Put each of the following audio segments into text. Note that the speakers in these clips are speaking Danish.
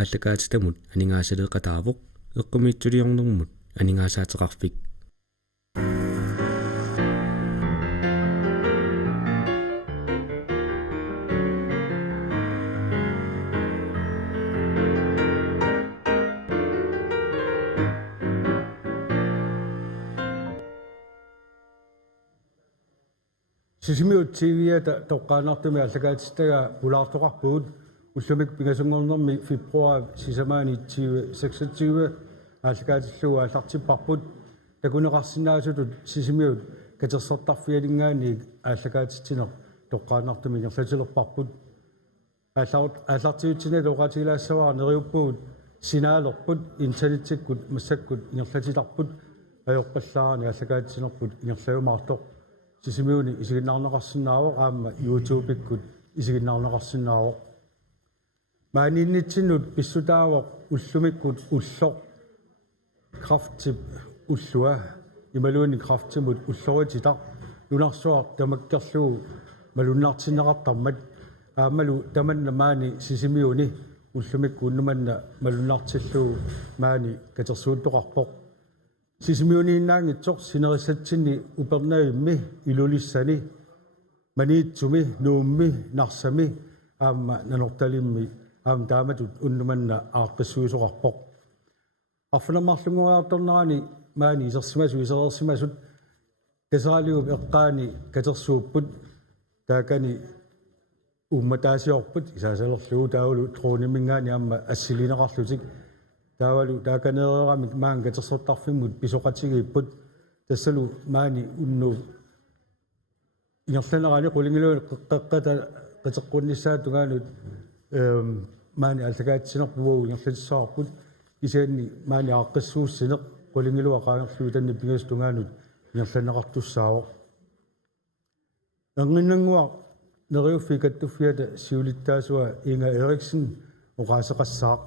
ааллакаатитамут анингаасалеэқатаавоқ эққумиитсулиорнэрмут анингаасаатеқарфик Sisimiut TV-ата тоққаанартуми аллагаатистага пулаартоқарпуут уллумик пигасунгорнэрми фибруари сисамаани 2026 аллагаатиллугу аллартиппарпут такунеқарсинаасутут сисимиут катерсертарфиалингаани аллагаатитсинеқ тоққаанартуми ингерлатилерпарпут аллартиутсина лоқатилаассаваа нериуппуут синаалерпут интернеттиккут массаккут ингерлатиларпут аёққаллаарани аллагаатисинерпут ингерлаюмаартоқ Sisimiuni isiginnaarnaqarsinnaavoq aamma YouTube-ikkut isiginnaarnaqarsinnaavoq maaninnitsinnut pissutaavoq ullumikkut ulloq krafttip ullua imaluuni krafttimut ullorititar lunarsuaq tamakkerlugu malunnaartinneqartarmat aammalu tamanna maani sisimiuni ullumikku unnumanna malunnaartillugu maani katersuuttoqarpoq Sisimiuniinnaangitsoq sinerissatsinni upernaimmi ilulissani maniitsumi nuummi narsami aamma nanortalimmi aam taamatut unnumanna aaqqissuisuqarpoq arfunermarlungoriartornerani maani isersimasut tasaliup eqqaani katersuupput taakani ummataasiorput isaasalerlugu taulu troonimingaani aamma assilineqarlutik Tawalu takaneeramik maan katersortarfimut pisoqatigiipput tassalu maani unnu ingerlanerani qulingiluun qeqqata qateqqunnissaatugaanut maani allagaatinerpugu ingerlatissаарput isaanni maani aaqqissuussineq qulingiluwa qaangerluu tanni pingastungaanut ingerlaneqartussaawoq anginnanguaq neriuffi kattuffiata siulittaasua Inga Eriksen oqaaseqassaaq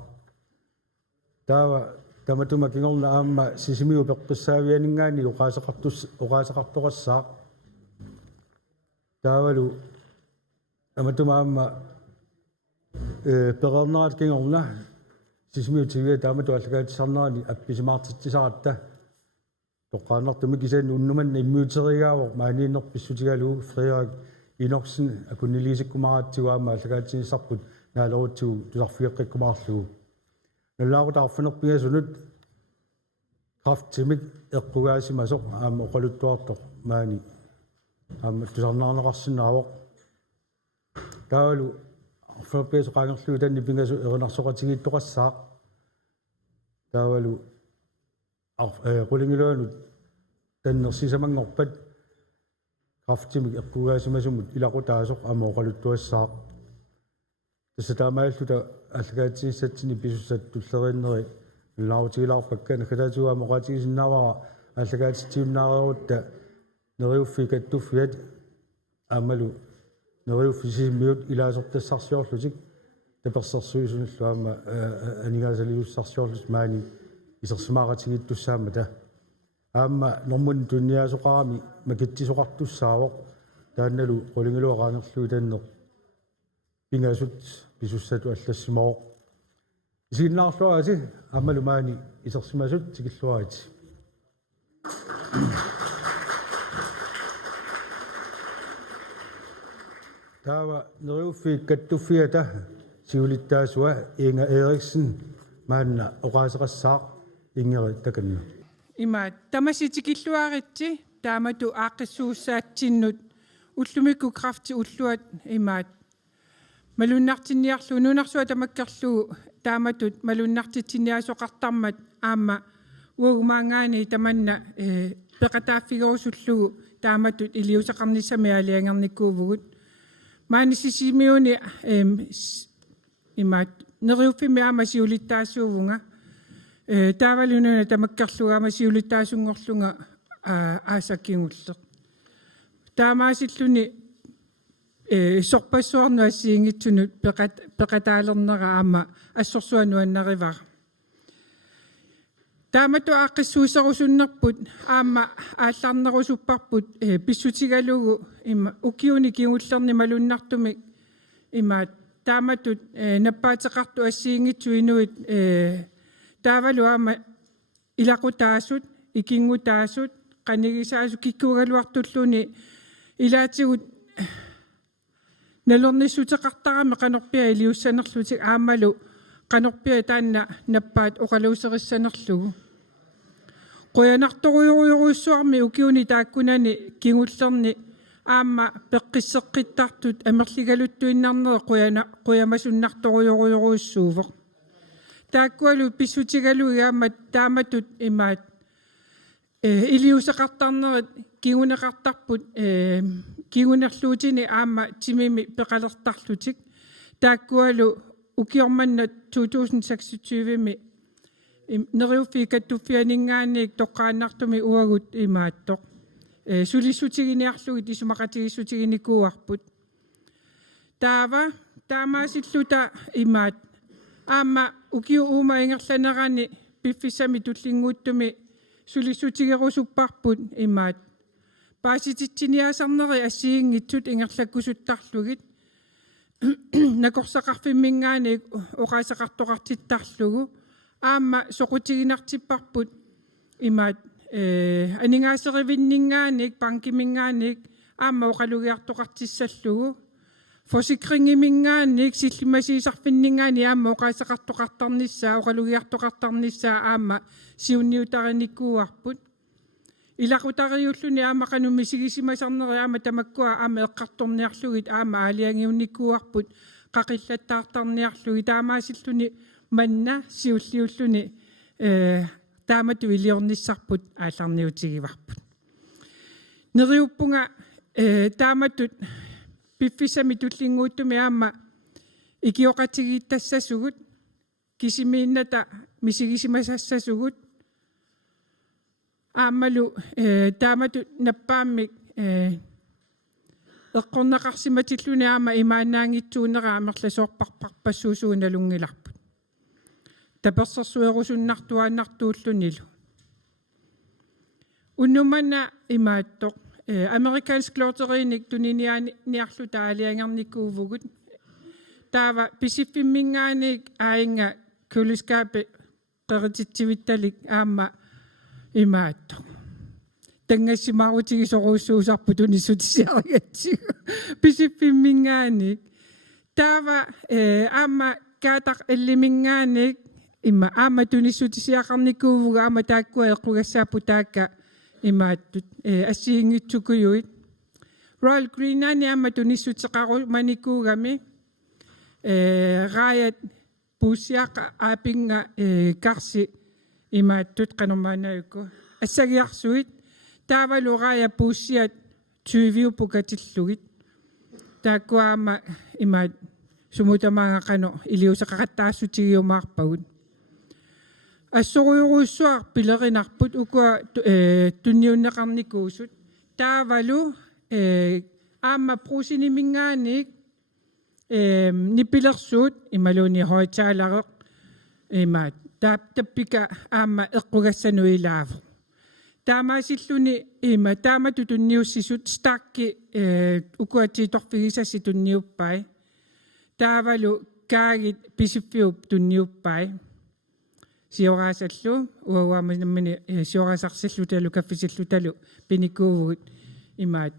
Tawa tamatuma kingorna aamma sisimiu peqqissaavianingaani oqaaseqartoqassaaq Tawalu tamatuma aamma peqernerat kingorna sisimiu tivia tamatu allagaatissarnerani appisimaartitsisaratta toqqaanartumi kisaanni unnumanna immuuterigaavoq maaniinnerpissutigalugu Frederik Inoksen akuniliisikkumaraatigu aamma allagaatissarput naalerutsigu tularfigeqqikkumaarlugu Nallaarutarfunerpigasunut krafttimik eqqugaasimasoq aamma oqaluttuartoq maani aamma tusarnaarneqarsinnaavoq taalu arfunerpigasoqaangerluu tanni pingasu erinarsoqatigiittoqassaaq taalu qulingiluanut tannersisamangorpat krafttimik eqqugaasimasumut ilaqutaasoq aamma oqaluttuassaaq Tasataamaalluta allagaatigissatsini pisussat tullerinneri nautigilaarpakkan kalaatuga moqatigisinnaavara allagaatitiunnaarerutta neriuffi kattuffiat aamalu neriuffi sisimiut ilaasortassarsiorlutik tapersersuisunullu aama anigaasaliussarsiorlus maani isersimaaqatigittussaamata aama normun tunniaasoqarami makittisoqartussaawoq taannalu qulingiluwa qaangerluu tanneq Pingasut pisussatu allassimoo isiginnaarluarati aammalu maani isersimasut tikilluariti Tawa neriuffi kattuffiata siulittaasua Inga Eriksen maanna oqaaseqassaaq ingeri takannu Ima tamasitikilluaritsi taamatu aaqqissuussaatsinnut ullumikku krafti ulluat imaat Malunnartinniarlu nunarsuat tamakkerlu taamatut malunnartitsinniasoqartarmat aamma ugumaangaani tamanna peqataaffigerusullugu taamatut iliusaqarnissami aliangernikkuuvugut maani sisimiuni imaat neriuffimi aama siulittaasuuvunga taavalununa tamakkerluga aama siulittaasungorlunga aasakingulleq taamaasilluni sorpassuarnuassiingitsunut peqataalernera aama assorsuanuannarivara taamatu aaqqissuuserusunnerput aama aallarnerusupparput pissutigalugu ima ukiuni kingullerni malunnartumi imaat taamatut nappaatiqartu assiingitsuinuit taavalu aama ilaqutaasut ikingutaasut qanigisaasu kikkugaluartulluni ilaatigut nalornissuteqartarami qanorpia iliussanerlutik aamalu qanorpia taanna nappaat oqaluuserissanerlugu qoyanartoruyuruissuarmi ukiuni taakkunani kingullerni aamma peqqisseqqittartut amerligaluttuinnarnere qoyamasunnartoruyuruissuuvoq taakkualu pissutigalu aamma taamatut imaat iliuseqartarnerit kinguneqartarput kingunerluutini aamma timimi peqalertarlutik taakkualu ukiormannat 2026mi neriuffi kattuffianingaanniik toqqaannartumi uagut imaattoq sulissutiginiarlugit isumaqatigissutiginikkуarput taava taamaasilluta imaat aamma ukiu uuma ingerlanerani piffissami tullinguuttumi sulissutigerusupparput imaat paasititsiniasarneri assiingitsut ingerlakkusuttarlugit nakorsaqarfimmingaaniik oqaasaqartoqartittarlugu aamma soqutiginartipparput imaat aningaaserivinningaaniik pankimingaaniik aamma oqalugiartoqartissallugu forsikringimingaaniik sillimasiisarfinningaani aamma oqaasaqartoqartarnissaa oqalugiartoqartarnissaa aamma siunniutarinikkuuarput ilaqutariulluni aamma qanumisigisimasarneri aamma tamakkua aamma eqqartorniarlugit aamma aaliangiunnikkuuarput qaqillattaartarniarlugi taamaasilluni manna siulliulluni taamatu iliornissarput aallarniutigivarput neriuppunga taamatut piffissami tullinguuttumi aamma ikioqatigiittassasugut kisimiinnata misigisimasassasugut aammalu taamatut nappaamik eqqornaqarsimatilluni aamma imaannaangitsuunera amerlasoorparparpassuusuunalungilarput tapersersuerusunnartuaannartuullunilu unnumana imaattoq amerikansk lotteriinik tuniniarlu taaliangernikkuuvugut taava pisiffimmingaanik aayinga kuliskaape qeritittivittalik aamma imaattoq tangassimaarutigisoruussuusarput unissutisiarigatsigu pisiffimmingaanik taava aamma kaataq illimingaanik imma aamma tunissutisiaqarnikkuuvuga aamma taakkua eqqugassaappu taakka imaattut assiingitsukuyuit Royal Greenani aamma tunissuteqarumanikkuugami raayat puussiaqa aapinga karsi imaattut qanormaanayukku assagiarsuit taavalu raaya puussiat 20 pukatillugit taakkua aamma imaat sumutamaanga qano iliusaqaqattaassutigiumaarpagut assoruyuruissuar pilerinarput ukua tunniunneqarnikuusut taavalu aamma pruusinimingaaniik nipilersuut imaluni hoitaalareq imaat tappika aamma eqqugassanuilaavu taamaasilluni ima taamatu tunniussisut stakki ukuatiitorfigisassi tunniuppai taavalu kaagit pisiffiup tunniuppai sioraasallu uawaamanammani siorasarсиллуталу каффисиллуталу пиниккуугут имаат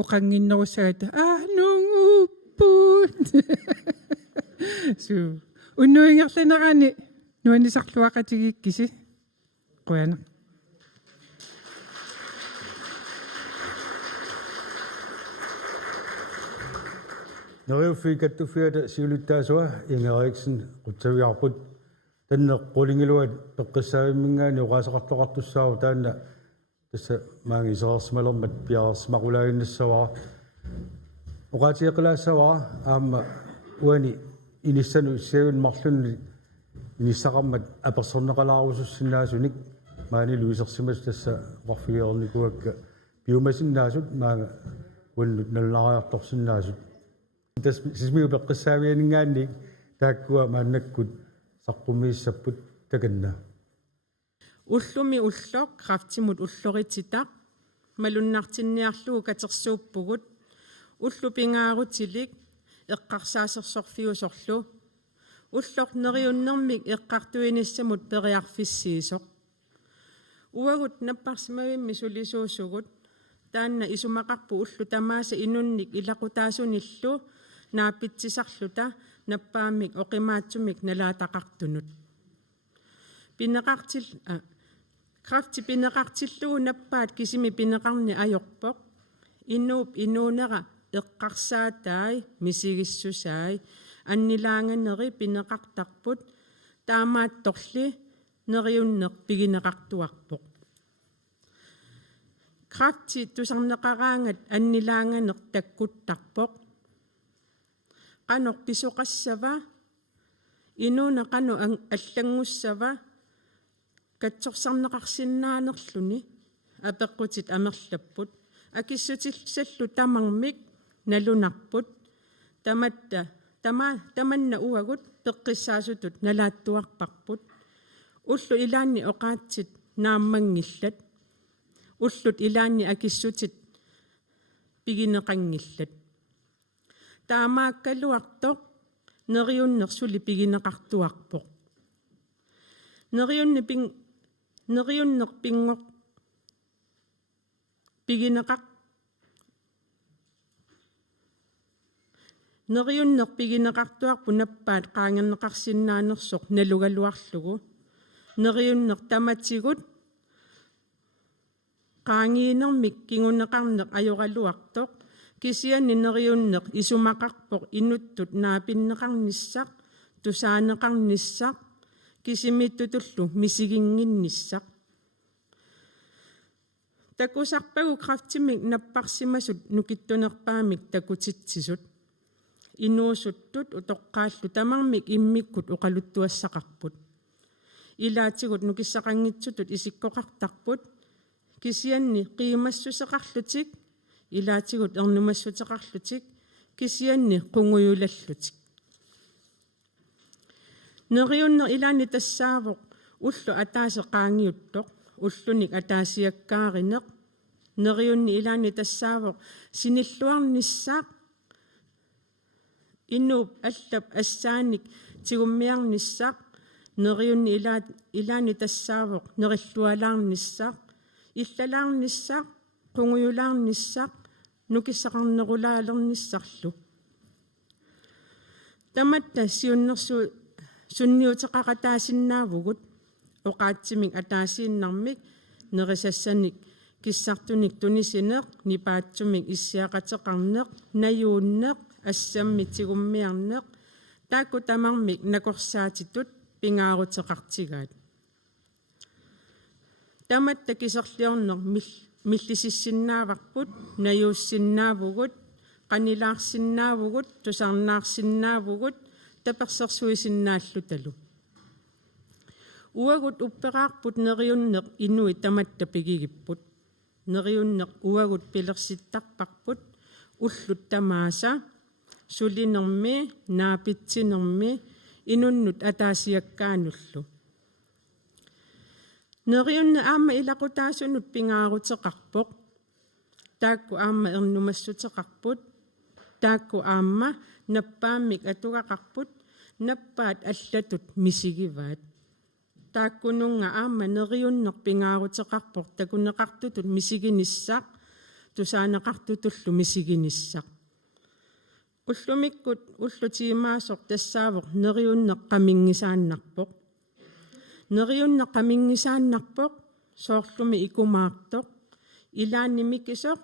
оқангиннеруссагат нунгуппут су уннуингерланерани нуанисарлуақатигиккиси қуяна Neriuffi kattufiata siuluttaasua Inge Eriksen qutsaviarput tanne qulingiluat peqqissaavimmingaani oqaasaqartoqartussaaru taanna tassa maangiserersmalermat piarersmaqulaaginnassavara oqaatiiqilaassavara aamma uani inissanu issiagun marlunni inissaqarmat aperserneqalaarusussinnaasunik maani luisersimas tassa oqarfigiornikuakka piumasinnaasut maanga uannut nallariartorsinnaasut tas sismiu peqqissaavianingaannik taakkua maannakkut saqqumiissapput takanna ullumi ulloq qaftimut ullorittitaq malunnartinniarlugu katersuuppugut ullupingaarutilik эққарсаасерсорфиусорлу уллорнериуннэрмик эққартуинissamут периарфиссиисоқ уагут наппарсимавимми сулисууссугут таанна исумақарпу уллу тамааса инунник илақутаасуниллу наапитсисарлута наппаамик оқимаатсумик налаатақартунут пинеқартил крафти пинеқартиллугу наппаат кисими пинеқарни ajorpoq иннууп инуунера эққарсаатаи мисигиссусаи аннилаанганери пинеқартарпут таамаатторли нериуннеқ пигинеқартуарпоқ крафти тусарнеқараангат аннилаанганеқ таккуттарпоқ qanor pisuqassava inuuna qanu allanggussava katsorсарнеқарсиннааnerluni apeqqutit amerlapput akissutilsallu tamarmik nalunarput tamatta tamanna uagut peqqissaasutut nalaattuarparput ullu ilaanni oqaatsit naammangillat ullut ilaanni akissutit pigineqangillat таамааккалуарто нериуннерсули пигинеқартуарпоқ нериуннер пингоқ пигинеқар нериуннер пигинеқартуарпу наппаат qaangerneqarsinnaanерсоқ налугалуарлугу нериуннер таматигут qaangiinermik kingунеқарнеқ ajorалуартоқ кисианни нериуннеқ исумақарпоқ инуттут наапиннеқарниссақ тусаанеқарниссақ кисимиттутуллу мисигингинниссақ такусарпагу крафтимик наппарсимасут нукиттунерпаамик такутитсисут инуусуттут утоққааллу тамармик иммиккут оқалуттуассақарпут илаатигут нукиссақангитсутут исиккоқартарпут кисианни қиимассусеқарлутик илаатигут ернумассутеқарлутик кисианни қунгуюлаллутик нериуннер илаани тассаавоқ уллу атаасеқаангиуттоқ уллуник атаасиаккааринеқ нериунни илаани тассаавоқ синиллуарниссаақ иннууп аллап ассааник тигуммиарниссаақ нериунни илаани тассаавоқ нериллуалаарниссаақ иллалаарниссаақ qunguyulaarnissaaq nukissaqarnerulaалерниссарлу таматта сиуннерсу сунниутеқаратаасиннаавгут оqaatsимик атаасииннармик нерисассаник киссартуник тунисинеқ нипаатсумик иссиақатеқарнеқ наюуннеқ ассамми тигуммиарнеқ таакку тамармик накорсаатитут пингаарутеқартигаат таматта кисерлиорнер миллисиссиннааварпут наюуссиннаавгут qanilаарсиннаавгут тусарнаарсиннаавгут таперсерсуисиннааллуталу уагут уппераарпут нериуннеқ инуи таматта пигигиппут нериуннеқ уагут пилерситтарпарпут уллут тамааса сулинерми наапитсинерми инуннут атаасиаккаануллу нериунна аама илақутаасунут пингаарутеқарпоқ таакку аама ернумассутеқарпут таакку аама наппаамик атугақарпут наппаат аллатут мисигиваат тааккунунга аама нериуннер пингаарутеқарпоқ такунеқартутут мисигиниссаақ тусаанеқартутуллу мисигиниссаақ уллумиккут уллутиимаасоқ тассаавоқ нериуннеқ қамингисааннарпоқ нериуннеқ qaminngisaannarpoq sooрлumi ikumaartoq ilaannimikkisoq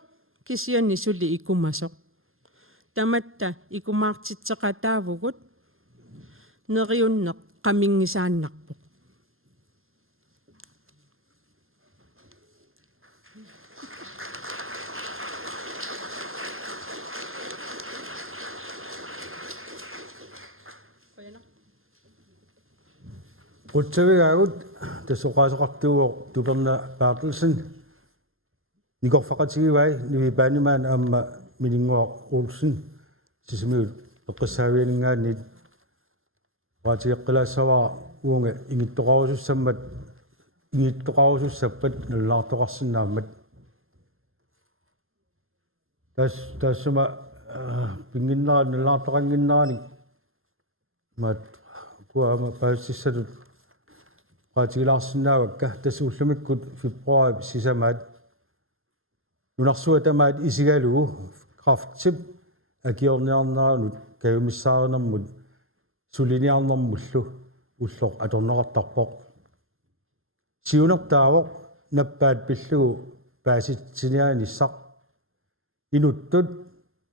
kisianni suli ikumasoq tamatta ikumaartitseqataavugut neriunneq qaminngisaannarpoq Utsavigagut tassoqaasaqartuuq tuperna Bartelsen nikorfaqatigivai nivipaanimaan aamma milinguaq Olsen sisimiut peqqissaavianingaannit qaatiiqqilaassavaa uunga ingittoqarusussappat nallaartoqarsinnaammat taassuma pinginnaani nallaartoqanginnaani maat kuama paasissalut qaatigilaarsinnaavakka tassuullumikkut februari sisamaat nunarsuа tamaat isigalugu kraftsip akiorniarnaanut kayumissaarinarmut suliniarnermullu ulloq atorneqartarpoq siunertaavoq nappaat pillugu paasitsiniaanissaq inuttut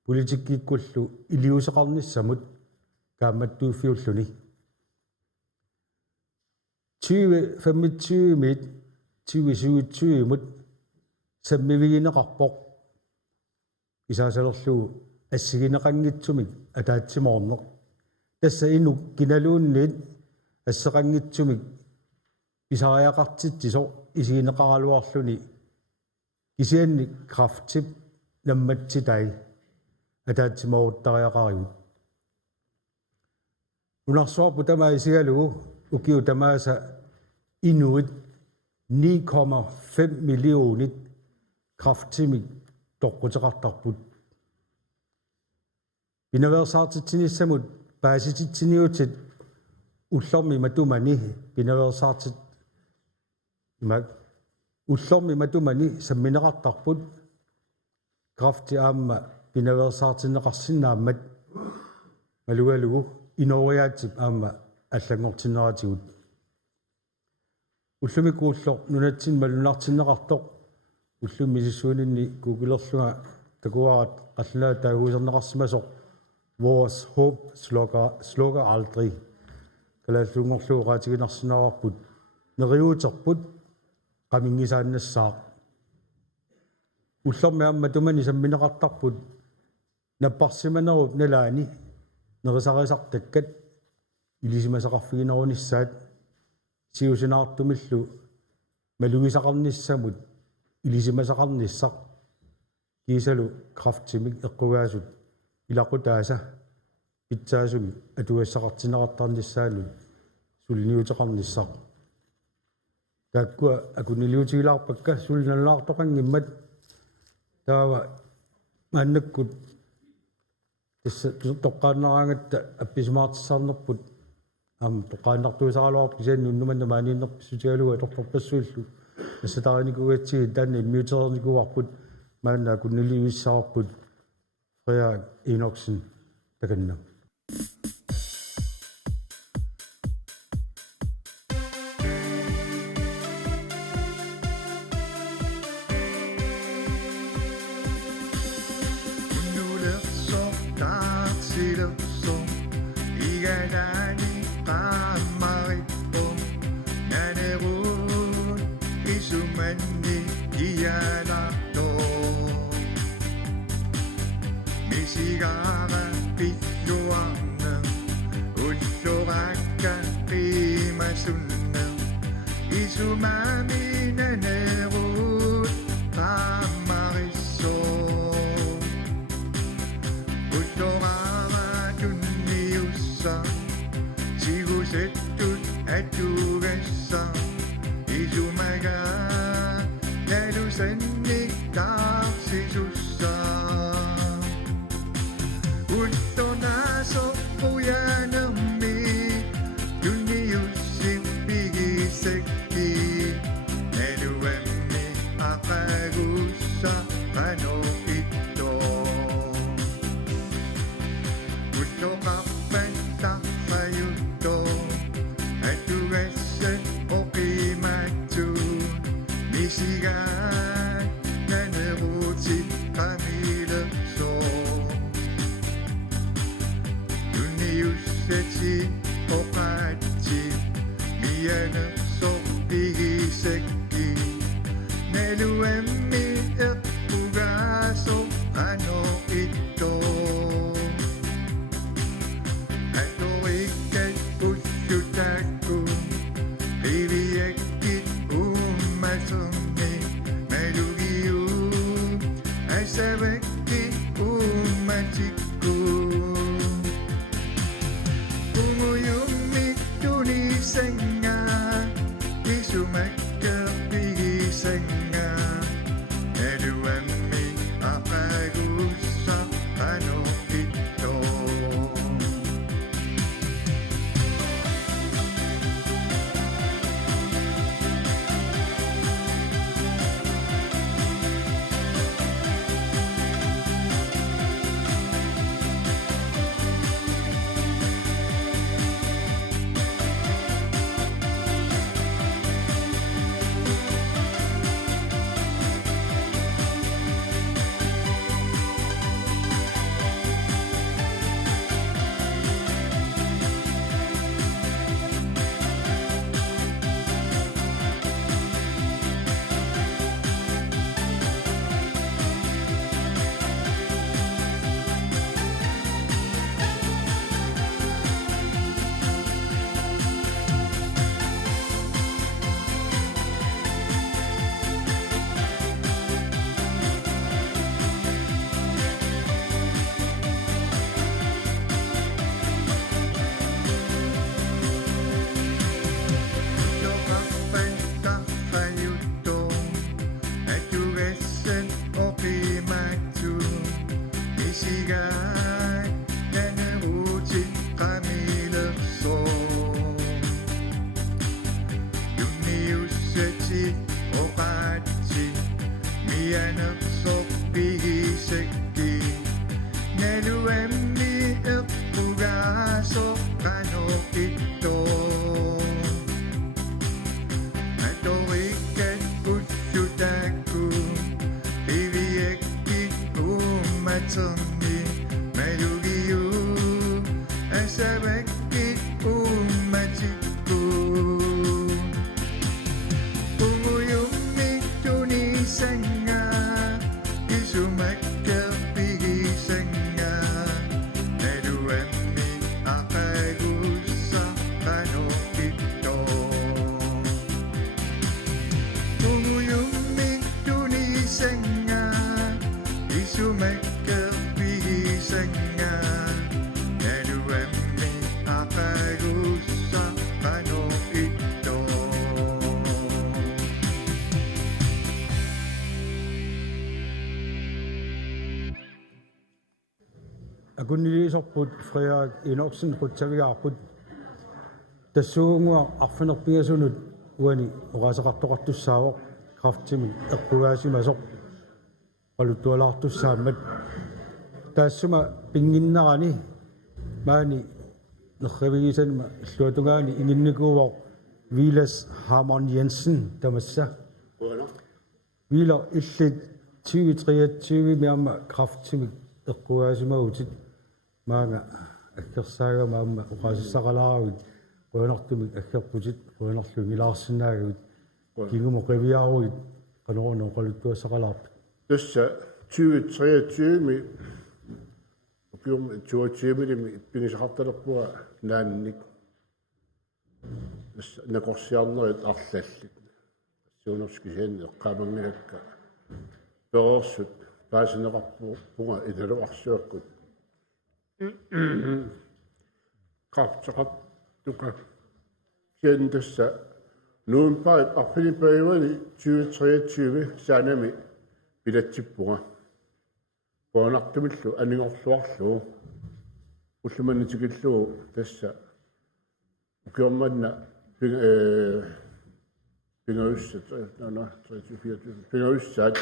politikkiikkullu iliuseqarnissamut kaammattuuffiulluni 2025-mit 2027-mut sammivigineqarpoq isaasalerlugu ассигинеқангитсумик атаатсимоорнеқ тасса инук киналуунниит ассеқангитсумик писариақартитсисо исигинеқаралуарлуни кисианни крафтип намматситай атаатсимооруттариақариут унарсуарпу тамаа исигалугу укиу тамааса инуит 9,5 миллионит крафтимик тоққутеқартарпут пинаверсаартитсинissамут паасититсиниутит уллорми матумани пинаверсаартит имак уллорми матумани самминеқартарпут крафти аама пинаверсаартинеқарсинааммат малугалугу инориаатип аама аллангортинератигут уллумикууллор нунатсин малунартинеқартоқ уллумми сиссуунинни гугулерлунга такуарат qalлаа таагуусернеқарсимасоқ vores håb slukker aldrig kalaalluungorlugu qaatiginarsinaavarput neriuuterput qamingisaannassaaq уллорми аама тумани самминеқартарпут наппарсиманеруп налаани нерисарисартаккат илисимасақарфигинерунissaat сиусинаартумиллу малугисақарниссамут илисимасақарниссақ кисалу крафтимик эққугаасут илақутааса питсаасуги атуассақартинеқартарниссаалу сулниутеқарниссақ тааккуа акунилиутигилаарпакка сулналлаартоқангиммат таава маннаккут тасса тоққааннараангатта апписмаартиссаарнерпут ам тоққааннартуусаралуарп кисаанни уннуманна мааниннерписсутигалуга торторпассуиллу тассатааникугатсиги таанни мьютерникуарпут маанна акунилиуиссаарпут Frederik Enoksen takanna Sigara pilluarna ullurakka qimasunna isumamina nerut tammarisso ullorama tunniussa sigusettut atugassa isumaga nalusanni tarsisussa Uttonaso puyanammi Tunniussin pigisekki Neluemmi aqagussa pano itto Uttoqarpan tarpayutto Atugassen oqimattu Misigaan nanerutit qamilepso Yussetsi oqaatsi miyanaqso pigisekki neluemmi eqqugaaso ano itto atorikkat ussutaakku piviakkit ummasunni malugiu asavakki ummatikku Senga isumakka pigisenga Neluemmi aqagussa ano Ianersoq pihisakki naluammi eqqugaasoq qanoqitto atorikkat utsutaakku iviakkit uummaterni malugiu asavakkit uummatikku Sanga isumakkar pihisanga naluammi aqagussa qanoqitto umuyummi tunisanga isumakkar pihisanga naluammi aqagussa qanoqitto Akunilisorput Frederik Enoksen Rutsavigaarput tassuunguaq arfinerpigasunut uani orasaqartoqartussaavoq kraftimik eqqugaasimasoq qaluttualaartussaammat taassuma pinginnerani maani nerrevigisanma illuatungaani inginnikuuvoq Vilas Hamon Jensen tamassa Viler illit 2023 miamma kraftimik eqqugaasimagutit maanga аккерсаага маамма уqaasissaqalaaravit qoonartumik аккерпутит qoonarlungilaarsinnaagavit kigumo qiviaaruit qanoruna qaluttuassaqalaarput Tässä 2023 ukium 22 ippinisaqartalerpua naannik nakorsiarnerit arlallit suunerskiseen eqqaamangilakka perorsut paasineqarpunga inaluarsuakkut qaftaqat tuqa kien tässä nuunpaat arfinipäivani 2023 saanami pilatsippunga qoonartumillu aningorluarlu ullumannitikillu tässä ukiormanna pingaussaat pingaussaat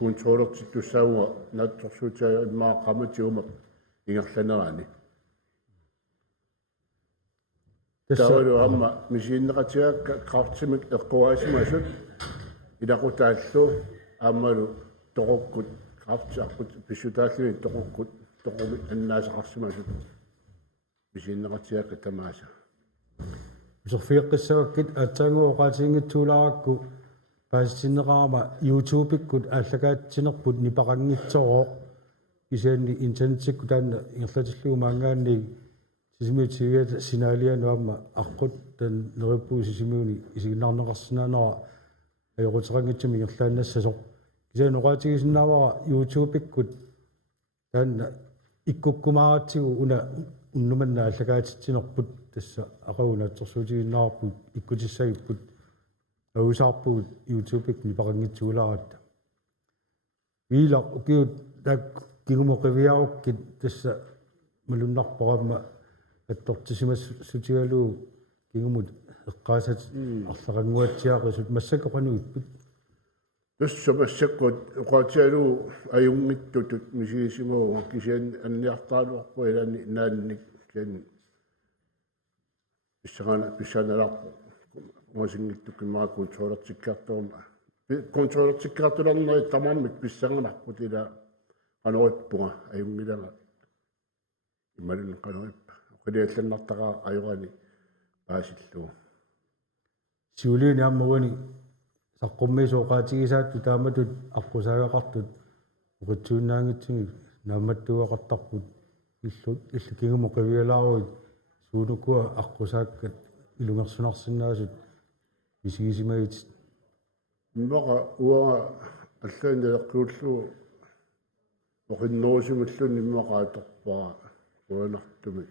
kontrollertittussaunga naattorsuutaa immaaqamatiuma ingerlanerani tawlu amma misiinneqatiaakka kraftimik eqquaasimasut ilaqutaallu aammalu toqukkut kraftiarput pissutaalluni toqumit annaasaqarsimasut misiinneqatiaakka tamaasa userfiiqqissavakkit aatsaanguoqaatiingitsuulaarakku paasitsinneqaarama YouTubeikkut ааллагаатсинерпут нипақангитсороо исаанни интернетикку таанна ингерлатиллугу маангаанни сисимиутигиата синаалиануамма аққут таан нериппуу сисимиуни исигиннаарнеқарсинаанера аёқутерангитсуми ингерлааннассасоқ исаан оqaатигисиннаавара YouTubeikkut таанна иккуккумааратсигу уна уннуманна ааллагаатитсинерпут тасса ақагунаатсорсуутигиннаарпут иккутиссагиппут аусаарпугут YouTube-ик нипақангитсууларатта вилақ укиут так кигумоқивиаруккит тасса малуннарпорамма аттортисимас сутигалуу кигумут эққаасат арлақангуатсиақисут массакоқануиппут tässä massakut uqaatialuu ajungittutut misiisimuuga kisian anniartaaluarpu ilani naannik kian pissanalaqpu moosingittukimmaa kontrollertikkaartularneri tamarmik pissanganarput ila qanorippunga ajungilanga imalun qanorippa qiliallannartaqaa ajurani paasillu siuliini ammuani саққуммисооqaатигисаатту тааматут арпусаагақартут уқитсууннаангитсуги наамматтуақартарпут илlu кигумоқивиалааруит суунуккуа аққусааккат илунгерсунарсинаасут мисигисимагит иммаqa уага аллаанилеққууллу оқиннерусимуллун иммақааторпаа уанартуми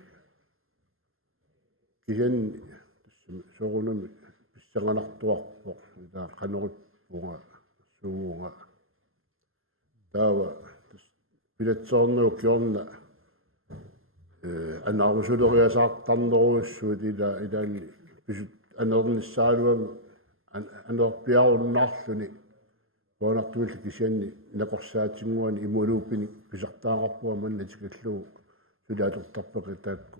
кисан сорунами писсанганартуарпоқ ита канериппунга сууга таава пилатсоорнуу киорна анаарусулериасаартарнеруссуут илаани писут анерниссаалуам анерпиаруннаарлуни Puanartumilla kisianni naqorsaatinnguani imuluupini pisartaaqarpua mannatikallugu sulaatortarpeqitaakku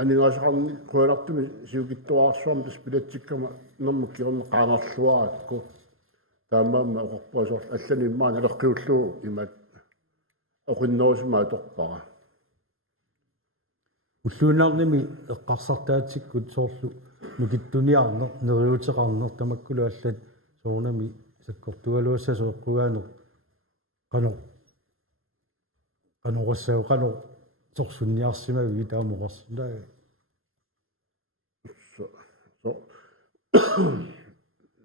анигаасақарни куалартуми сиукиттуаарсуарми тас пилатсиккама нэрму кирна qaanarluarakku таамаама оқорпуасоор аллани иммаана алерқиуллуу имаат оқиннерусмаа торпара уллуунаарними эққарсартаатиккут соорлу нукиттуниарнер нериутеқарнер тамаккулу аллат соорнами саккортуалуасса соққугаанер канорассау канор торсунниарсимави таамоқарсинаа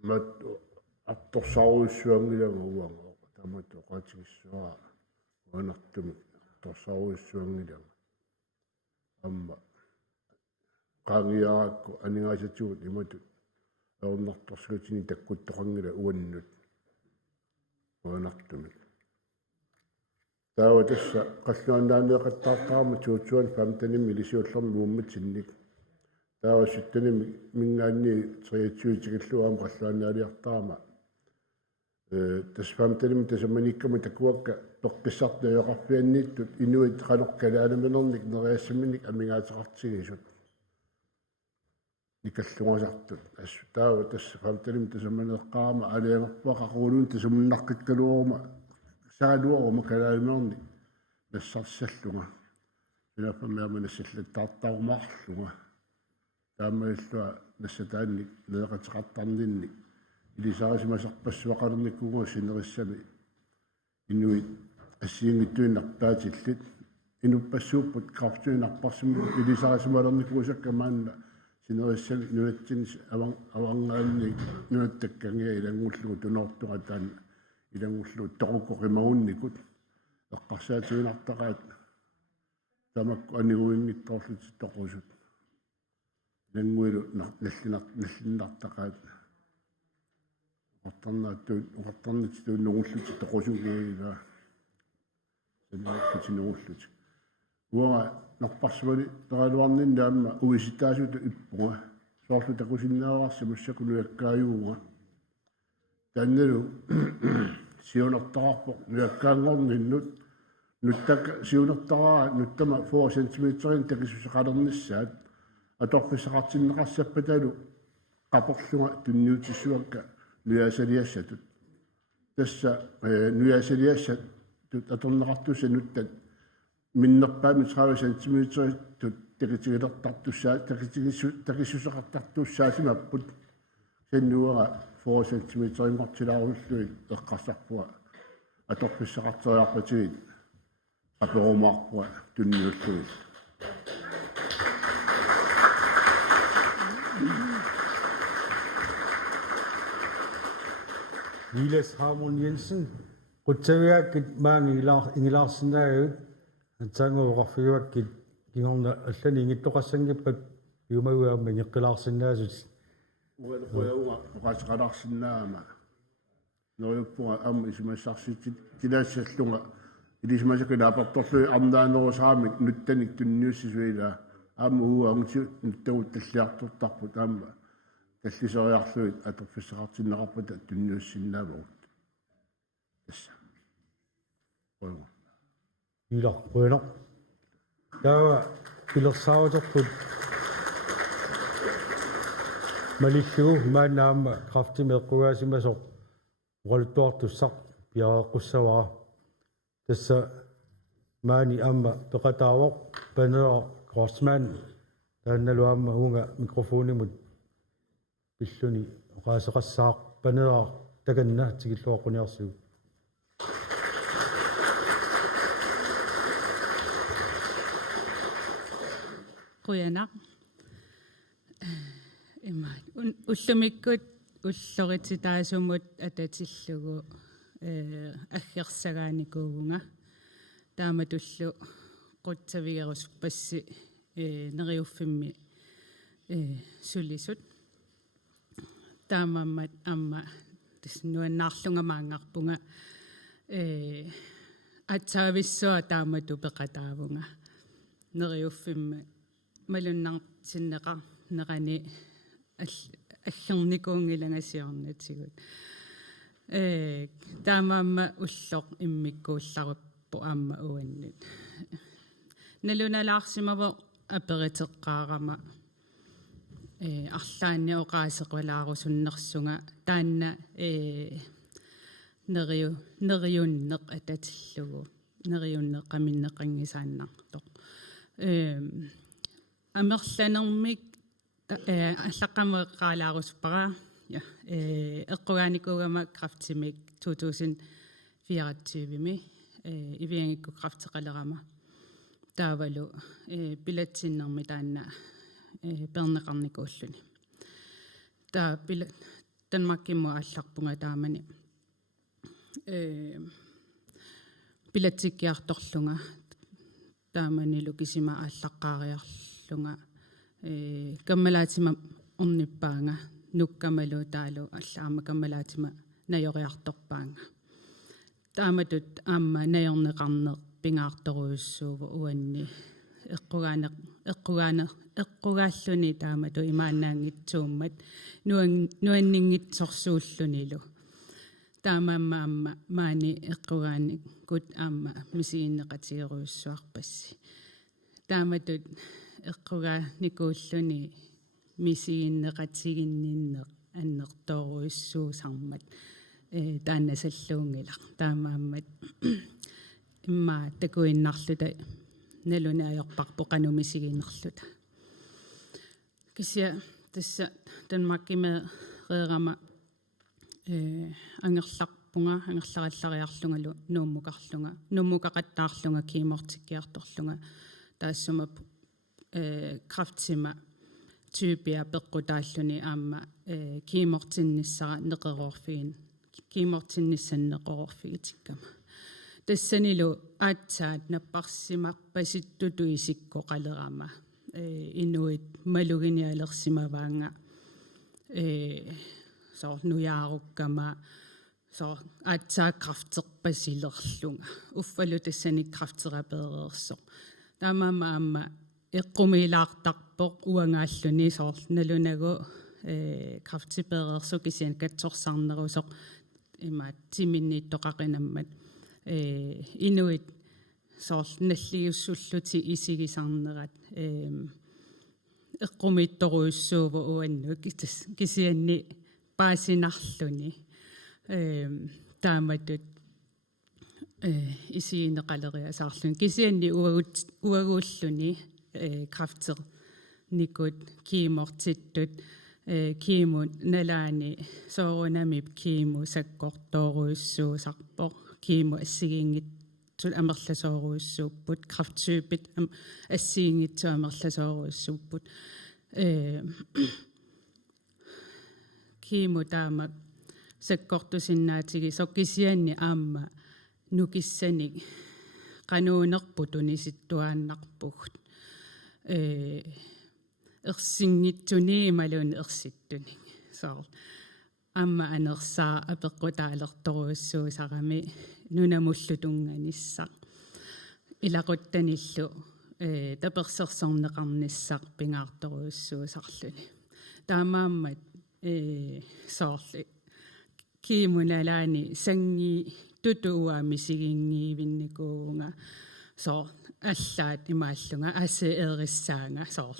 мат атторсааруиссуангилагууанга таамат оқаатигиссуаа уанартуми атторсааруиссуангилага амма qaangiaraakku aningaasatugut imatu aornartorsuutini takkuttoqangila uannut uanartumi taava tassa qalluannaaniaqattaartaarma tuutsuan famtanimmi ilisuullermi uummatsinnik taava suttanimi mingaanni 23 qalluannaaliartaarma tas famtanimmi tasamanikkama takuakka peqqissartuyoqarfianniittut inuit qanorkalaanaminernik neriassamminik amingaataqartigisut никаллугасартут ассутаава тасса фамталим тасаманеққаама алиангерпуа қақуулуун тасумнаққиккалуорума саалуорума калаалмерни нассарсаллунга пинаффамиама нассаллаттаартаарумаарлунга таамаиллуа нассатаанник неэқатеқартарнинник илисаарисимасарпассуақалерниккугуа синериссами инуит ассиингиттуиннарпаатиллит инуппассууппут крафтуинарпарсими илисаарисималерниккуусаккамаанна синериссами нуатсин авангаанни нуаттаккангиа илангуллугу тунортугатаан илангуллугу тоқуккоқимагунникут эққарсаатигинартақаат тамакку анигуингитторлут тоқусут нангуилу наллинартақаат оqartarnat тууннугуллут тоқусугиила санааккутинугуллут уа нарпарсуали таалуарнин наамма уиситаасут иппуга соорлу такусиннаараарси массакулуяккааюуга таннеру сиунертарарпо нуяккаангорниннут нуттак сиунертараа нуттама 4 см такисусеқалерниссаат аторфиссақартиннеқарсаппаталу қапорлунга тунниутиссуакка нуяасалиассатут тасса нуяасалиассат тут аторнеқартусса нуттат миннерпаами 30 см тут текитигилертартуссаа такисусеқартартуссаасимаппут сеннуара 4 см имартилааруллуи эққарсарпуа аторфиссақартериарпатигит аперумаарпуа тунниуллуи Niels Harmon Jensen qutsaviakkit maangi ingilaarsinaagut atsanguuqarfiguakkit kingorna allani ingittoqassangippat iumaguaamma ngeqqilaarsinnaasut уалуа оқасеқалаарсинаама нориуппуга аама исимассарситит килаассаллунга илисмасакуна апарторлуи арнаанерусаамик нуттаник тунниуссисуила аама уангти нуттагут таллиартортарпут аама таллисериарлуит аторфиссақартиннеқарпата тунниуссиннаавагут тасса уалуа иларпуина таа пилерсаарутерпут малиссугу мааннаама крафтимеэққугаасимасо уқалуттуартуссақ пиареққуссавара тасса маани аама пеқатаавоқ панеа кроссман таанналуаама уунга микрофонимут пиллуни оқаасеқассаақ панеа таканна тигиллуаққуниарсугу Kujana. Ima ullumikut ulloritsitaasumut atatillugu aggersagaanikuugunga taamatullu quttavigerus passi neriuffimmi sulisut taamammat amma tisnuannaarlungamaangarpunga atsaavissua taamatu peqataavunga neriuffimmi malunnar sinneqa nerani аггерникуунгилангасиорнатигут таамаамма уллоқ иммиккуулларуппу аама уаннут налуналаарсимаво аперитеққаарама арлаанни оqaасеқвалаарусуннерсунга таанна нериуннеқ ататиллугу нериуннеқ қаминнеқангисааннартоқ амерланермик аллаққамеққаалаарусуппара эққугааникуугама крафтимик 2024ми ивиангикку крафтеқалерама таавалу пилатсиннерми таанна пернеқарникууллуни таа пила Danmarkimmo алларпунга таамани пилатсиккиарторлунга тааманилу кисима аллаққаариарлунга каммалаатима орниппаанга нуккамалу таалу аллаама каммалаатима наёриарторпаанга тааматут аама наёрнеқарнеқ пингаарторуйуссуува уанни эққугааллуни таамату имаанаангитсууммат нуаннингитсорсууллунилу таамаамма аама маани эққугааникут аама мисигиннеқатигеруйуссуарпасси тааматут эққугааникууллуни мисигиннеқатигинниннеқ аннертооруйуссуусармат тааннасаллуунгила таамааммат имма такуиннарлута налунаajorparpo qanumisiginnerluta kisia tassa Danmarkime reerama angerlarpunga angerlarallariarlungalu nummukaqattaarlunga kiimortikkiartorlunga taassumap kraftsima tyypia peqqutaalluni aamma kiimortinnissara neqerorfiin kiimortinnissanneqororfigitikkama тассанилу аатсаат наппарсимарпаситтутуисикко қалерама инуит малугиниалерсимаваанга соо нуяаруккама соо аатсаа крафтерпасилерлунга уффалу тассани крафтераперерсо таамаама аама эққумилаартарпоқ уангааллуни соо налунагу крафтиперерсо кисиан катсорсаарнерусоқ имаат тиминниттоқақинаммат инуит соорл наллиуссуллути исигисарнерат эққумитторуйуссуува уанну кисианни паасинарлуни тааматут исигинеқалериасаарлуни кисианни уагууллуни крафтер никут киимортиттут киимут налаани соорунамип кииму саккортооруйуссуусарпоқ кииму ассигиингит тул амерласооруйуссууппут крафтсüüпит ассиингитсу амерласооруйуссууппут кииму таама саккортусиннаатиги соккисианни аама нукиссаник qanуунерпут униситтуааннарпугут ерсингитсуни малун ерситтуни соо амма анерсаа апеққутаалерторуйуссуусарами нунамуллутунганиссақ илақуттаниллу таперсерсорнеқарниссақ пингаарторуйуссуусарлуни таамааммат соорли киимуналаани санги тутууаами сигингиивинникуунга соо аллаат имааллунга асе эриссаанга соор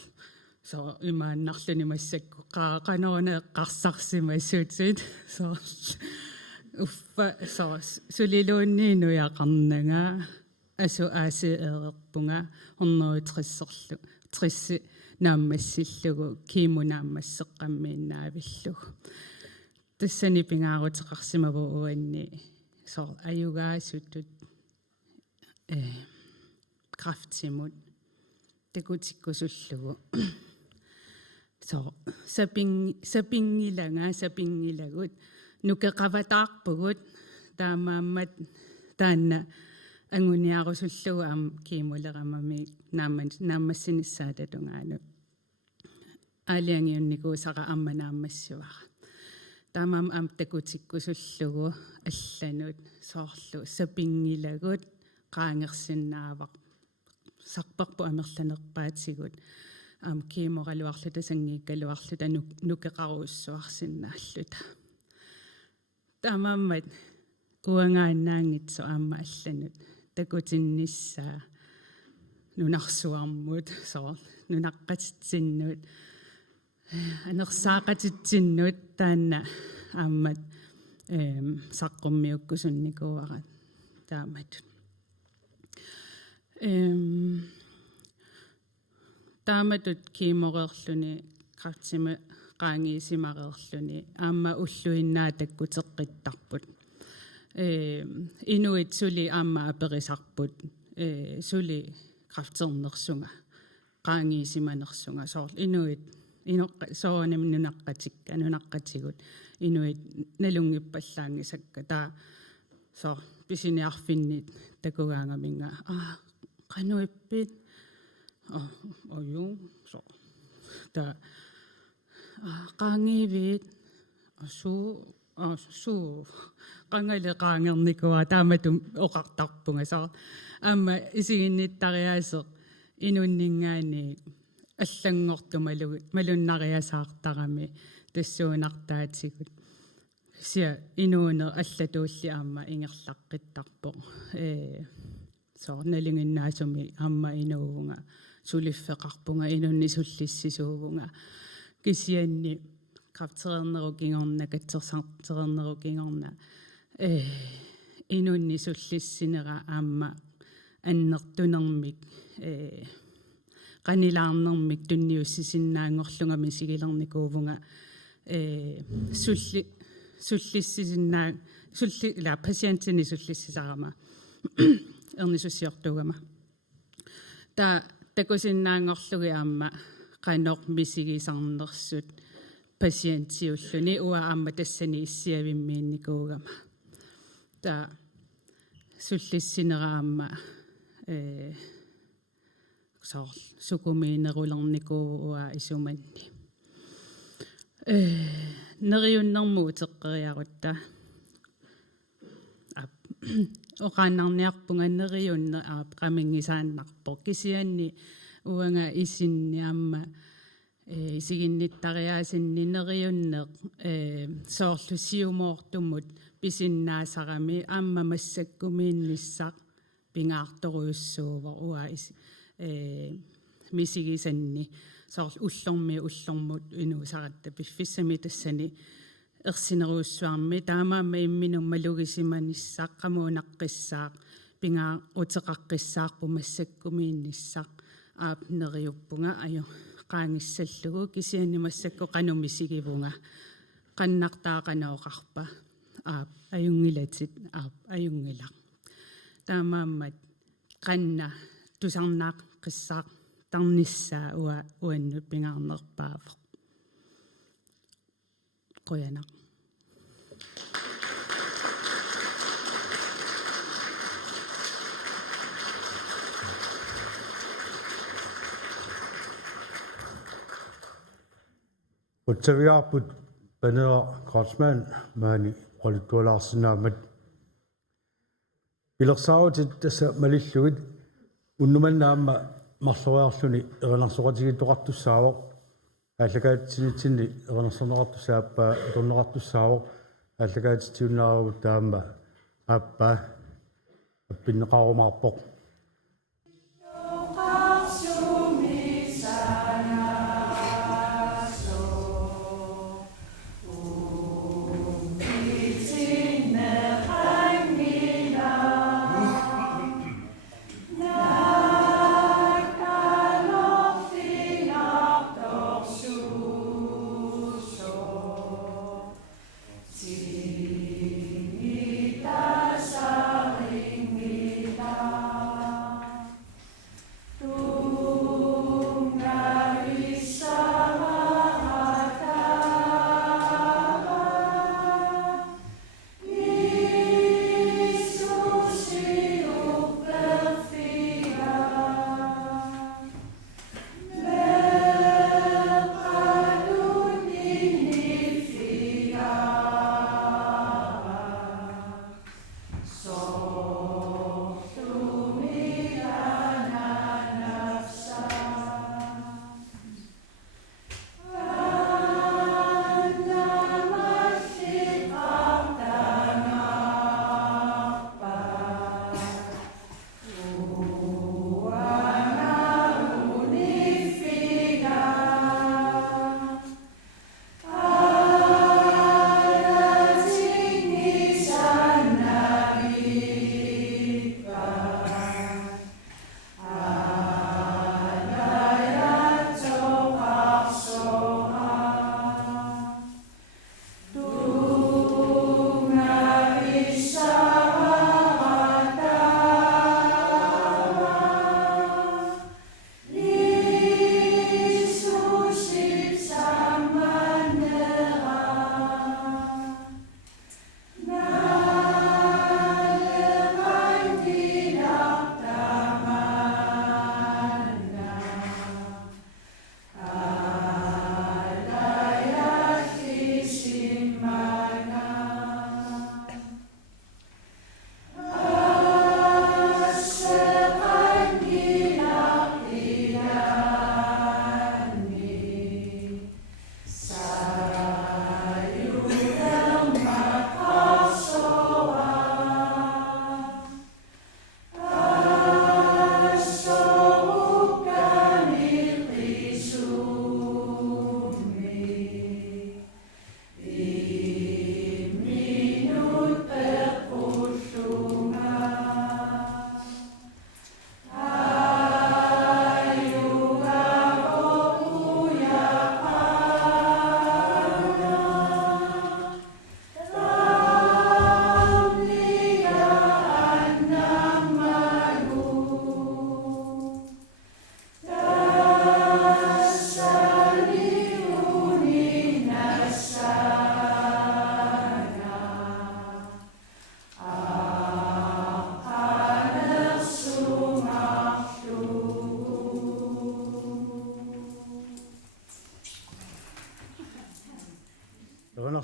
so имааннарлуни массакку qanooneqqarsarsimassutsit so uffa so sulilуунниинуяақарнага асу аасиерерпунга 160 тrissi нааммассиллугу киимунааммассеққаммииннаавиллугу тассани пингаарутеқарсимаву уанни so аюгаасуттут крафтсимут такутиккусуллугу so sapingiлагут нукеқаватаарпугут таамааммат таанна ангуниарусуллугу аам киимулерамами нааммассиниссаататунгаану аалиангиунникуусара амманааммассуара таамаам аам такутиккусуллугу алланут соорлу сапингилагут qaangersinnaavaq сарпарпу амерланерпаатигут kiimoraluarluta sangiikkaluarluta nukeqaruussuarsinnaallута таамааммат уангааннаангитсо аама алланут такутиннissaa нунарсуармут соо нунаққатитсиннут анерсаақатитсиннут таанна ааммат саққуммиуккусунникуарат таамат тааматут киимореерлүни қартима qaangiisimareerluni aamma ulluinnaa takkutеққиттарпут inuit suli aamma aperisarput suli krafternersunga qaangiisimanersunga soorl inuit inoqqa soonam nunaqqatikka nunaqqatigut inuit nalungippallaangisakka taa soor pisiniarfinnit takugaangaminga qanuippit oju soor taa qaangivit suu qangale qaangernikua taamatum oqartarpunga saa amma isiginnittariaaseq inunningaani аллангортумалу малуннариасаартарами тассуунартаатигут sia inuune allatuulli aamma ingerlaqqittarpo soo nalinginnaasumi aamma inuuvunga suliffeqarpunga inunni sullissisuuvunga kisianni krafternerukingorna katsersarternerukingorna inunni sullissinera aamma annertunermik qanilaarnermik tunniussisinnaangorlungami sigilernikuuvunga sullissisinna sulli la patientini sullissisarama ernisussiortugama ta takusinnaangorlugi aamma qanor misigisarnersut patientiulluni ua aamma tassani issiavimmiinnikuugama ta sullissinera aamma soor sukumiinerulernikuua isumanni neriunnermuu teqqeriarutta oqaannarniarpunga neriunner aap qamingisaannarpo kisianni uanga isinni aamma isiginnittariaasinni neriunneq soorlu siumoortumut pisinnaasarami aamma massakkumiinnissaq pingaartoruussuuva ua misigisanni soor ullormut inuusaratta piffissami tassani ersineruussuarmi taamaamma imminum malugisimanissaq qamuunaqqissaaq pingaa uteqaqqissaarpu massakkumiinnissaq aap neriuppunga ayu qaangissallugu kisianni massakku qanumisigivunga qannartaaqanooqarpa aap ayungilatit aap ayungilaq taamaammat qanna tusarnaaq qissaaq tarnissaa uannut pingaarnerpaavoq qoyanaq Uttaviarput panera Karlsman maani qoluttualaarsinaamat ilersaarutit tassa malillugit unnumannaamma marloriarluni eranarsoqatigittoqartussaawoq ааллагаатсинитсинни ернерсернеқартусааппаа торнеқартуссаавоқ ааллагаатитсиуннаарагут таамма ааппаа аппиннеқарумаарпоқ Sing it,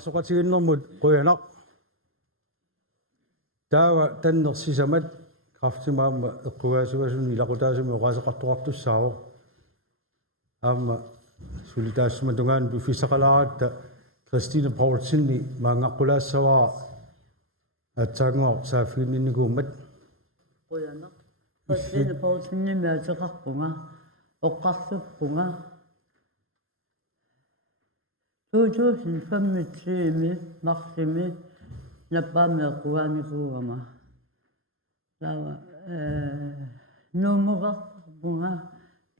Qianarsoqatiginnermut quyanaq taava tannersisamat kraftimaamma eqqugaasugasunni ilaqutaasumi oqaasaqartuqartussaavo aamma sulitaassuma fissaqalaaratta Christine Poulsenni maangaqqulaassavaa атсаагноо саафигиннигууммат Quyanaq Christine Poulsenni miateqarpunga oqqarluppunga 2005 marsimi nappaammeeqqugaanikuugama taava nuumuqarpunga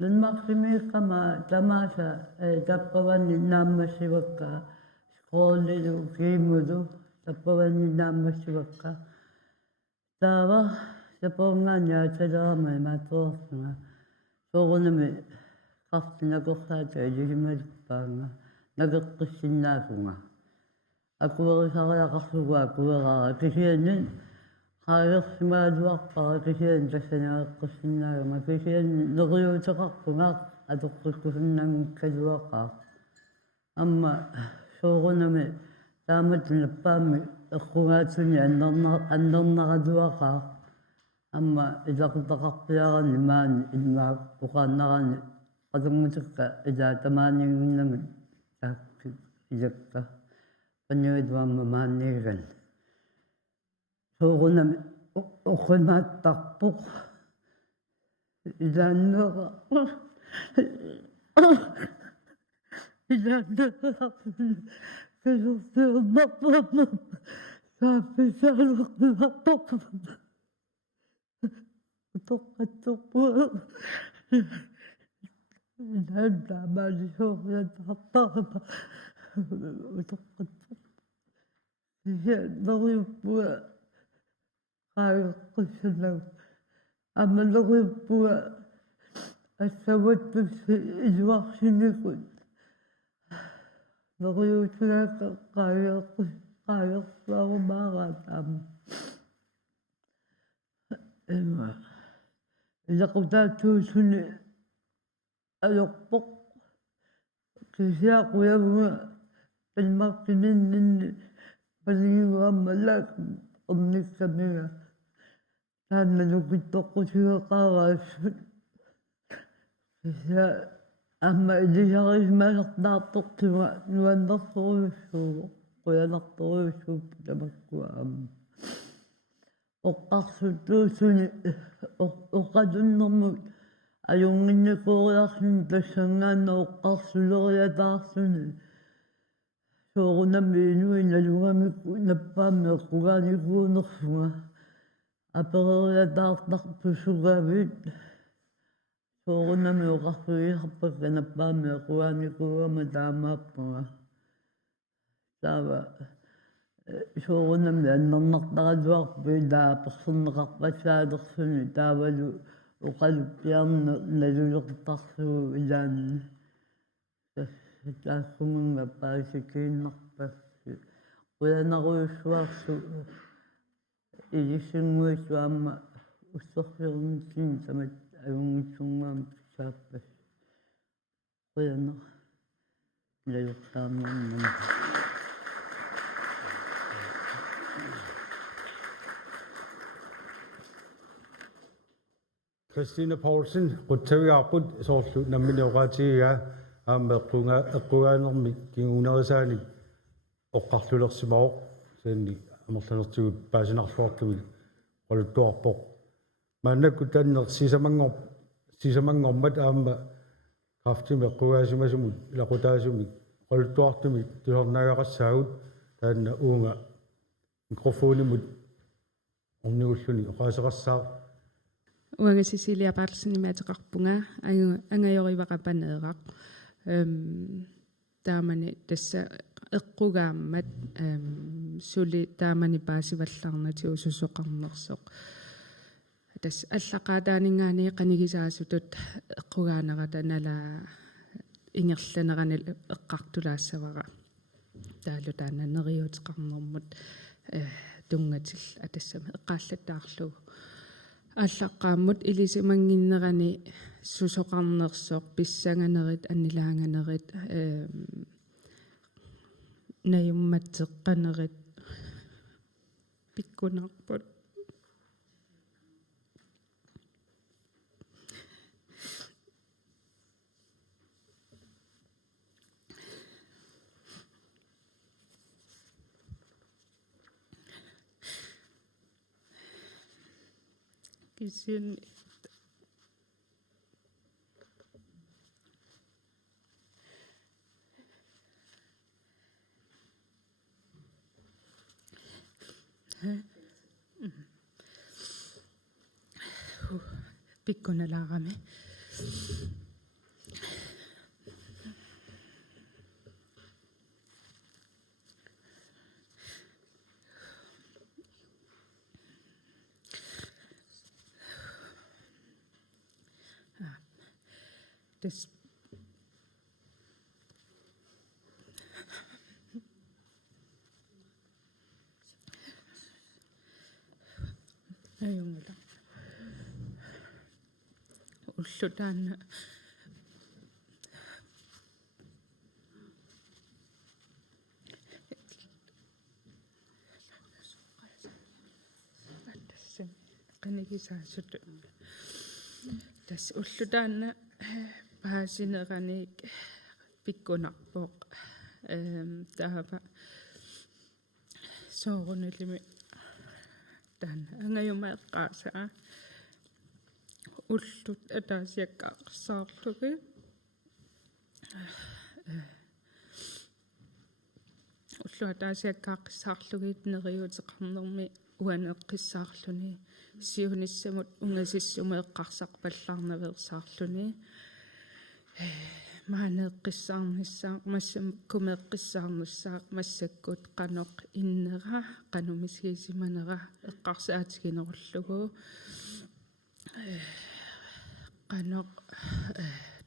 lanmarsimiiqqama tamaasa tappavanni naammassivakka scrollilu kiimulu tappavanni naammassivakka taava tapongaania tadarama maatoorpunga soorunami qartinakorlaata iligimaluppaanga nageqqissinnaasuga akuerisariaqarlugaa kuerara kisiannin qaagersimaaluarpara kisian tassanageqqissinnaagama kisian neriuteqarpunga atoqqikkusunnangukkaluaqaa amma soorunami taamat nappaammi eqqugaatuni annernaraluaqaa amma ilaqutaqarpiarani maani ilmaa uqaannarani qatungmutekka ilaa tamaanigunnamat taakki ilakka paniuituamma maanniigan soorunami uqqimaattarpuq ilaannuqa kasurtiunnarpuamma saappisaaluqqilartorpu toqqattorpua ilaantaamaalisooriataartarama toqqattor neriuppua qaageqqissanagu ammaleriuppua assavатtussi iluarsinikut neriutigaakka qaageqqaagerlaarumaaraataama emma ilaqutaattuussuni ajorpoq kisiaquyavuga palmartininninni paliguammalak ornikkamiga taannalukittoqqutigeqaaraassut kisia amma ilisariismaasartaartortiga nuannersoruissuugo quyanartoruissuuppu tamakkua amma oqqarsuttuussuni oqqatunnermut ajunginnikuuriarsin tassangaanna oqqarsuleriataarsuni soorunami inui nalugamikku nappaammi eqqugaanikuunersuga apereriataartarpussugaavit soorunami oqarsugiisarpakka nappaammi eqqugaanikuugama taamaappaga taava soorunami annernertaraluarpu ilaa perserneqarpassaalerсуни taavalu uqaluppiarna nalulertarsugu ilaanni taassumunga paasikiinnarpassi quyanaruyussuarsu ilissinguissuamma ussorlернитсин tamat ajungitsungaam saappas quyanar layuqtaarnernama Christine Poulsen quttaviarput soorlu namminiuqaatigiga aamma eqqugaanermi kingunerisaani oqqarlulersimaroq saanni amerlanertigut paasinarluartumik qoluttuarpoq maannakku tanner sisamangormat aamma kraftimi eqqugaasimasumu ilaqutaasumik qoluttuartumik tusornaagaqassaagut taanna uunga mikrofonimut ornigulluni oqaaseqarsaa Uanga Cecilia Bartelsen miateqarpunga angajorivaqapaneeraq taamani tassa eqqugaammat suli taamani paasivallarnati usussoqarnersoq tas allaqaataaningaani qanigisaasutut eqqugaanerata nala ingerlanerani eqqartulaassavara taalu taana neriuteqarnermut tungatil atassama eqqaallattaarlugu аллаққааммут илисимангиннерани сусоқарнерсоқ писсанганерит аннилаанганерит najummatseqqanerit pikkunarput kisian pikkunalaarami this ayungula ullutaan qanigisaasut tas ullutaanna paasineqanik pikkunarpoq taapa soorunulimi tan angayuma eqqaasaa ullut ataasiakkaaqsaarlugi ullu ataasiakkaaqsaarlugit neriuteqarnermi uaneqqissaarluni siunissamut ungasissumeeqqarsaqpallarnaversaarluni maaneeqqissaarnissaaq massam kumeeqqissaarnissaaq massakkut qanoq innera qanumisgiisimanera eqqarsaatiginerullugu qanoq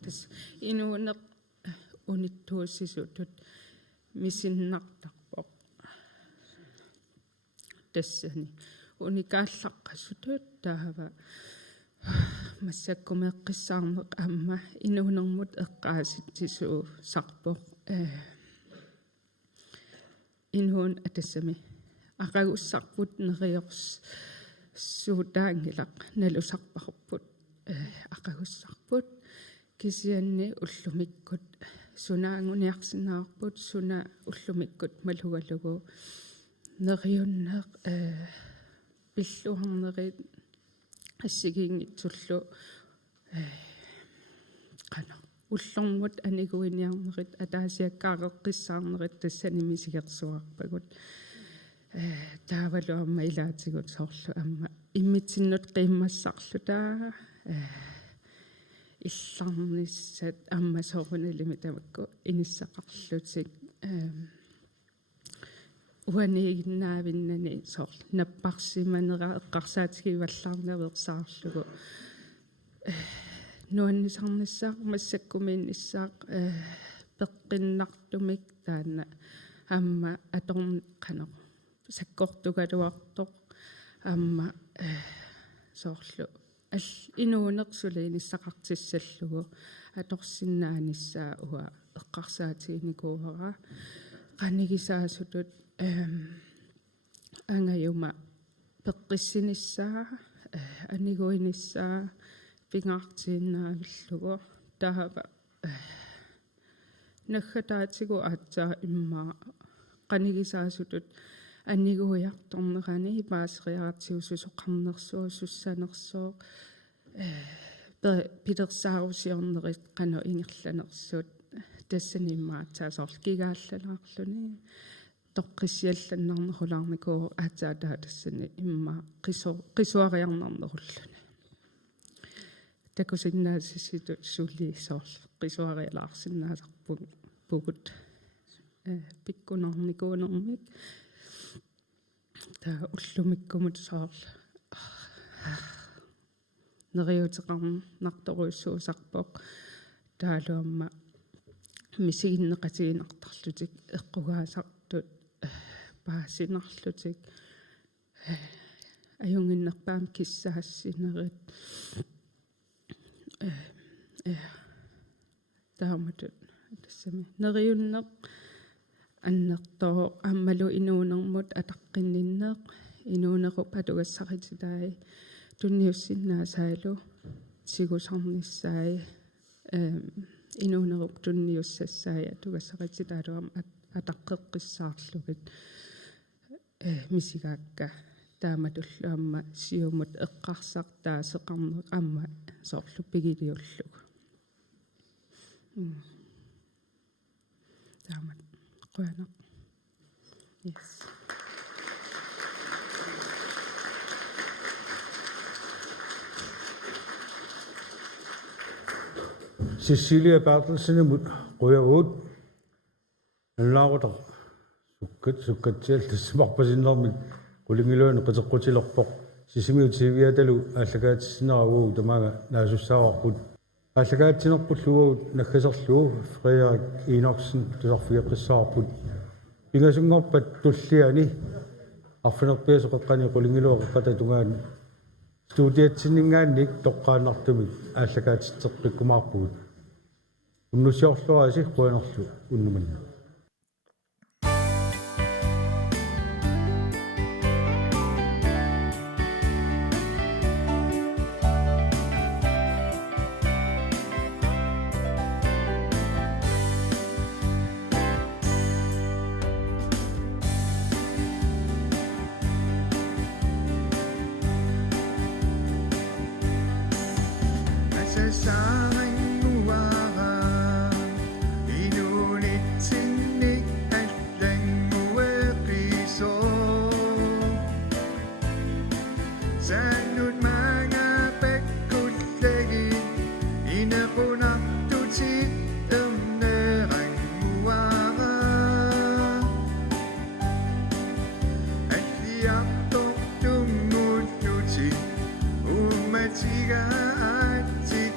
tas inuuneq unittuussisutut misinnartarpoq tassani unikaallaqqasutut taava массаккумеэккиссаарнеқ аама инуунермут эққааситсисуу сарпоқ инуун атассами ақагуссарпут нериорс суутаангилақ налусарпарпут ақагуссарпут кисианни уллумиккут сунаангуниарсинаарпут суна уллумиккут малугалугу нериуннеқ пиллуарнерит ассигиингитсуллу qana ullormut aniguiniarnerit ataasiakkaaqeqqissаарnerit tassanimisigersuarpagut taavaluamma ilaatigut soorlu amma immitsinnut qiimmassarlutaa illarnissat amma soorunalimi tamakku inissaqarlutik уаниигиннаавиннани соор наппарсиманера эққарсаатигиваллаарневерсаарлугу нуаннисарниссаақ массаккумииннissaақ пеққиннартумик таана амма аторн қанеқ саккортугалуартоқ амма соорлу ал инуунерсулииниссақартиссаллугу аторсиннааниссаа уа эққарсаатигиникуувера qanigisaasutut angayuma peqqissinissaa aniguinissaa pingaartiinnaavillugu taava naggataatigu aatsaa immaa qanigisaasutut aniguiartornerani paaseriartiususoqarnersuo sussanersuo pilersaarusiornerit qano ingerlanersuut тассаниммаатсаасоор гигaallalаарluni тоққиссиалланнарнерулаарникуу аатсаатаа тассани имма қисуариарнарнеруллуни такусиннаасиситу суллиисоор қисуариалаарсиннаасарпуг пугут пиккунарникуунермик таа уллумиккумут соор нериутеқарнарторуйссуусарпоқ таалуамма мисигиннеқатигинартарлутик эққугаасартут паасинарлутик аюнгиннерпаам киссаассинерит тааматут тассами нериуннеқ аннерtoro аммалу инуунермут атаққинниннеқ инуунеруп атугассақититай тунниуссиннаасаалу сигусарниссаи инуунеруп тунниуссассаи атугассақититаалуам атаққеққиссаарлугит мисигаакка тааматуллуамма сиумут эққарсартаасеқарнеқ амма соорлу пигилиуллуг таамат қуана yes Cecilia Bertelsen quyavuut анлаарутар суккатсиал тассамарпасиннэрмик кулингилуани qiteqqutilerpoq сисимиутивиаталу ааллагаатиссинеравуу тамага наасуссааварпут ааллагаатсинерпуллугу наггасерлугу Frederik Enoksen тусарфиаққиссаарпут пингасунгорпат туллиани арфинерпиасоқеққани кулингилуақеққата тунгаани студиатсиннингаанник тоққааннартумик ааллагаатиттеққиккумаарпут уннусиорлуаси қуанерлу уннуманна Umatiga at sit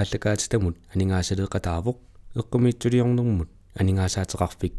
ааллакаатитамут анингаасалеэқатаавоқ эққумиитсулиорнэрмут анингаасаатеқарфик